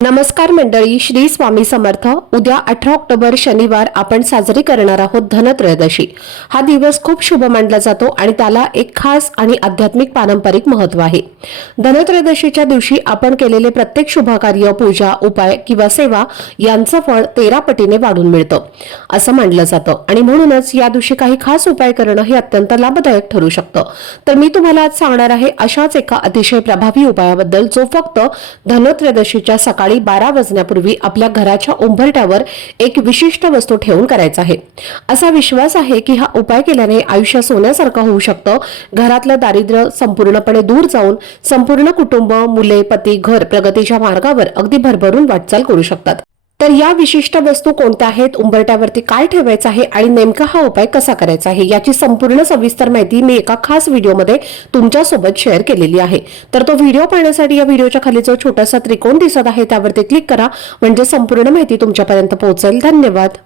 नमस्कार मंडळी, श्री स्वामी समर्थ। उद्या 18 ऑक्टोबर शनिवार आपण साजरी करणार आहोत धनत्रयोदशी। हा दिवस खूप शुभ मानला जातो आणि त्याला एक खास आणि आध्यात्मिक पारंपरिक महत्त्व आहे। धनत्रयोदशीच्या दिवशी आपण केलेले प्रत्येक शुभ कार्य, पूजा, उपाय किंवा सेवा यांचं फळ 13 पटीने वाढून मिळतं असं मानलं जातं आणि म्हणूनच या दिवशी काही खास उपाय करणं हे अत्यंत लाभदायक ठरू शकतं। तर मी तुम्हाला आज सांगणार आहे अशाच एका अतिशय प्रभावी उपायाबद्दल, जो फक्त धनत्रयोदशीच्या सकाळी 12 वाजण्यापूर्वी आपल्या घराच्या उंबरठ्यावर एक विशिष्ट वस्तू ठेवून करायचा आहे। असा विश्वास आहे की हा उपाय केल्याने आयुष्य सोन्यासारखं होऊ शकतं। घरातलं दारिद्र्य संपूर्णपणे दूर जाऊन संपूर्ण कुटुंब, मुले, पती, घर प्रगतीच्या मार्गावर अगदी भरभरून वाटचाल करू शकतात। तर या विशिष्ट वस्तू कोणत्या आहेत, उंबरठ्यावरती काय ठेवायचं आहे आणि नेमका हा उपाय कसा करायचा आहे याची संपूर्ण सविस्तर माहिती मी एका खास व्हिडिओमध्ये तुमच्या सोबत शेअर केलेली आहे। तर तो व्हिडिओ पाहण्यासाठी या व्हिडिओच्या खाली जो छोटासा त्रिकोण दिसत आहे त्यावरती क्लिक करा, म्हणजे संपूर्ण माहिती तुमच्यापर्यंत पोहोचेल। धन्यवाद।